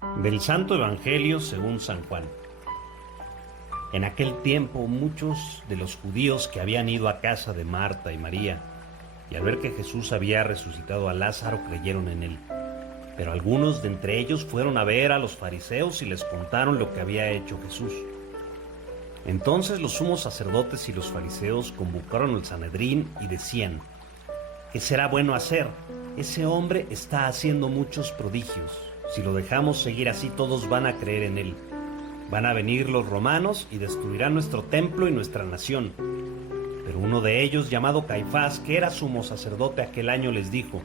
Del Santo Evangelio según San Juan. En aquel tiempo muchos de los judíos que habían ido a casa de Marta y María, y al ver que Jesús había resucitado a Lázaro, creyeron en él. Pero algunos de entre ellos fueron a ver a los fariseos y les contaron lo que había hecho Jesús. Entonces los sumos sacerdotes y los fariseos convocaron al Sanedrín y decían: ¿qué será bueno hacer? Ese hombre está haciendo muchos prodigios. Si lo dejamos seguir así, todos van a creer en él. Van a venir los romanos y destruirán nuestro templo y nuestra nación. Pero uno de ellos, llamado Caifás, que era sumo sacerdote aquel año, les dijo: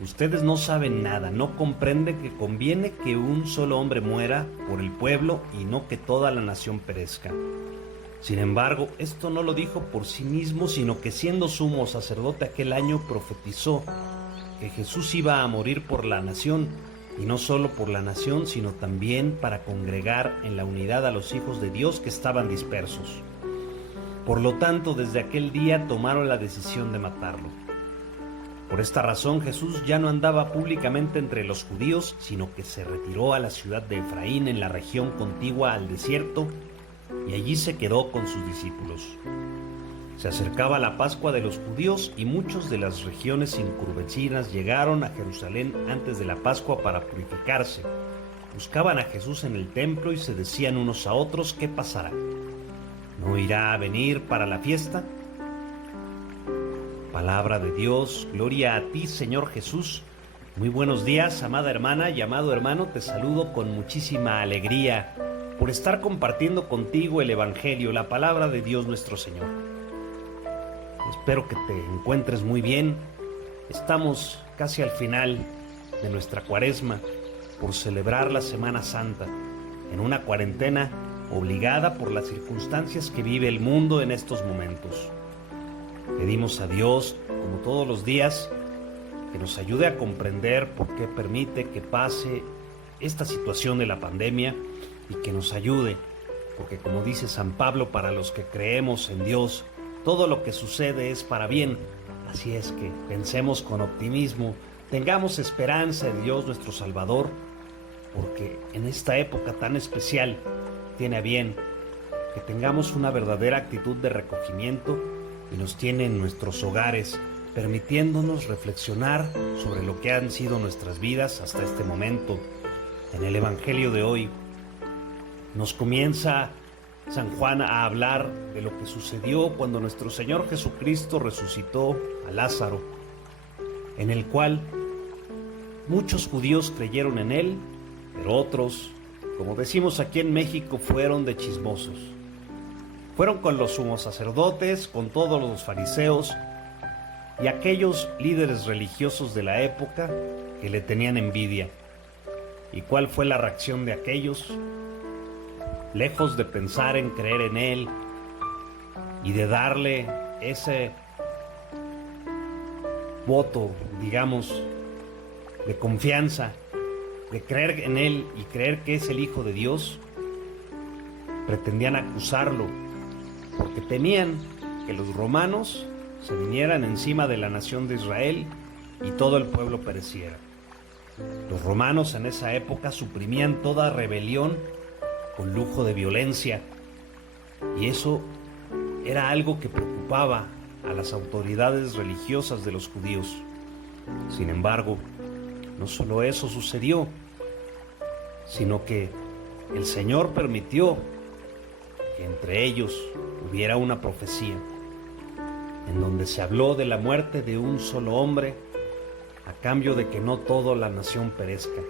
ustedes no saben nada, no comprenden que conviene que un solo hombre muera por el pueblo y no que toda la nación perezca. Sin embargo, esto no lo dijo por sí mismo, sino que siendo sumo sacerdote aquel año profetizó que Jesús iba a morir por la nación, y no solo por la nación, sino también para congregar en la unidad a los hijos de Dios que estaban dispersos. Por lo tanto, desde aquel día tomaron la decisión de matarlo. Por esta razón, Jesús ya no andaba públicamente entre los judíos, sino que se retiró a la ciudad de Efraín, en la región contigua al desierto, y allí se quedó con sus discípulos. Se acercaba la Pascua de los judíos y muchos de las regiones circunvecinas llegaron a Jerusalén antes de la Pascua para purificarse. Buscaban a Jesús en el templo y se decían unos a otros: ¿qué pasará? ¿No irá a venir para la fiesta? Palabra de Dios, gloria a ti, Señor Jesús. Muy buenos días, amada hermana y amado hermano, te saludo con muchísima alegría por estar compartiendo contigo el Evangelio, la palabra de Dios nuestro Señor. Espero que te encuentres muy bien. Estamos casi al final de nuestra cuaresma por celebrar la Semana Santa, en una cuarentena obligada por las circunstancias que vive el mundo en estos momentos. Pedimos a Dios, como todos los días, que nos ayude a comprender por qué permite que pase esta situación de la pandemia y que nos ayude, porque como dice San Pablo, para los que creemos en Dios, todo lo que sucede es para bien. Así es que pensemos con optimismo, tengamos esperanza en Dios nuestro Salvador, porque en esta época tan especial tiene a bien que tengamos una verdadera actitud de recogimiento y nos tiene en nuestros hogares, permitiéndonos reflexionar sobre lo que han sido nuestras vidas hasta este momento. En el Evangelio de hoy nos comienza San Juan a hablar de lo que sucedió cuando nuestro Señor Jesucristo resucitó a Lázaro, en el cual muchos judíos creyeron en él, pero otros, como decimos aquí en México, fueron de chismosos. Fueron con los sumos sacerdotes, con todos los fariseos y aquellos líderes religiosos de la época que le tenían envidia. ¿Y cuál fue la reacción de aquellos? Lejos de pensar en creer en él y de darle ese voto, digamos, de confianza, de creer en él y creer que es el Hijo de Dios, pretendían acusarlo porque temían que los romanos se vinieran encima de la nación de Israel y todo el pueblo pereciera. Los romanos en esa época suprimían toda rebelión con lujo de violencia, y eso era algo que preocupaba a las autoridades religiosas de los judíos. Sin embargo, no solo eso sucedió, sino que el Señor permitió que entre ellos hubiera una profecía en donde se habló de la muerte de un solo hombre a cambio de que no toda la nación perezca.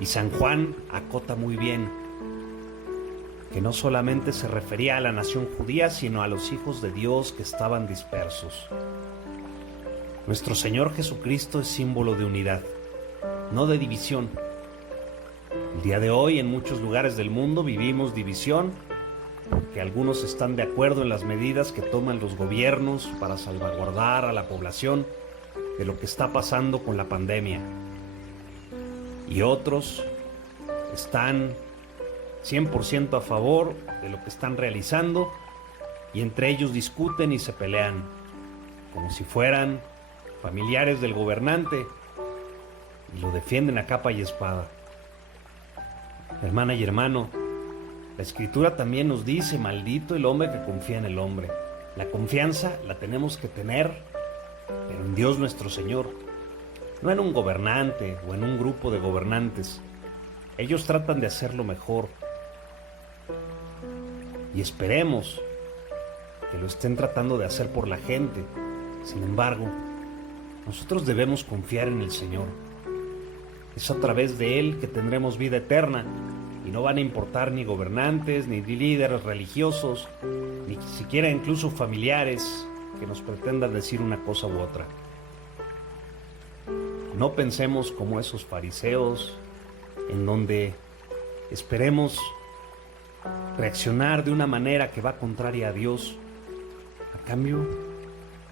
Y San Juan acota muy bien que no solamente se refería a la nación judía, sino a los hijos de Dios que estaban dispersos. Nuestro Señor Jesucristo es símbolo de unidad, no de división. El día de hoy en muchos lugares del mundo vivimos división porque algunos están de acuerdo en las medidas que toman los gobiernos para salvaguardar a la población de lo que está pasando con la pandemia. Y otros están 100% a favor de lo que están realizando y entre ellos discuten y se pelean como si fueran familiares del gobernante y lo defienden a capa y espada. Hermana y hermano, la Escritura también nos dice, maldito el hombre que confía en el hombre. La confianza la tenemos que tener, pero en Dios nuestro Señor, no en un gobernante o en un grupo de gobernantes. Ellos tratan de hacerlo mejor y esperemos que lo estén tratando de hacer por la gente. Sin embargo, nosotros debemos confiar en el Señor. Es a través de Él que tendremos vida eterna y no van a importar ni gobernantes, ni líderes religiosos, ni siquiera incluso familiares que nos pretendan decir una cosa u otra. No pensemos como esos fariseos, en donde esperemos reaccionar de una manera que va contraria a Dios, a cambio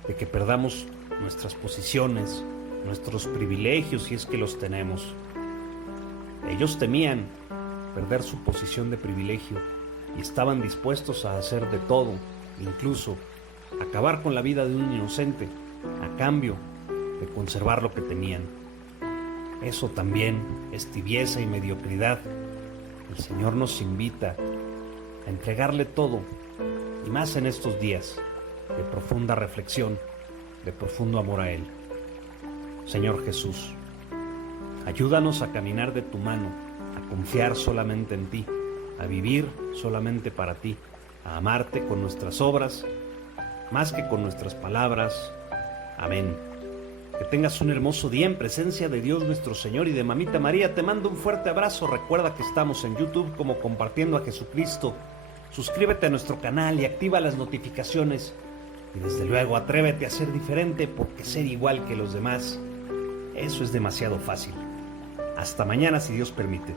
de que perdamos nuestras posiciones, nuestros privilegios, si es que los tenemos. Ellos temían perder su posición de privilegio y estaban dispuestos a hacer de todo, incluso acabar con la vida de un inocente, a cambio de conservar lo que tenían. Eso también es tibieza y mediocridad. El Señor nos invita a entregarle todo, y más en estos días de profunda reflexión, de profundo amor a Él. Señor Jesús, ayúdanos a caminar de tu mano, a confiar solamente en ti, a vivir solamente para ti, a amarte con nuestras obras, más que con nuestras palabras. Amén. Que tengas un hermoso día en presencia de Dios nuestro Señor y de Mamita María. Te mando un fuerte abrazo. Recuerda que estamos en YouTube como Compartiendo a Jesucristo. Suscríbete a nuestro canal y activa las notificaciones. Y desde luego atrévete a ser diferente, porque ser igual que los demás, eso es demasiado fácil. Hasta mañana si Dios permite.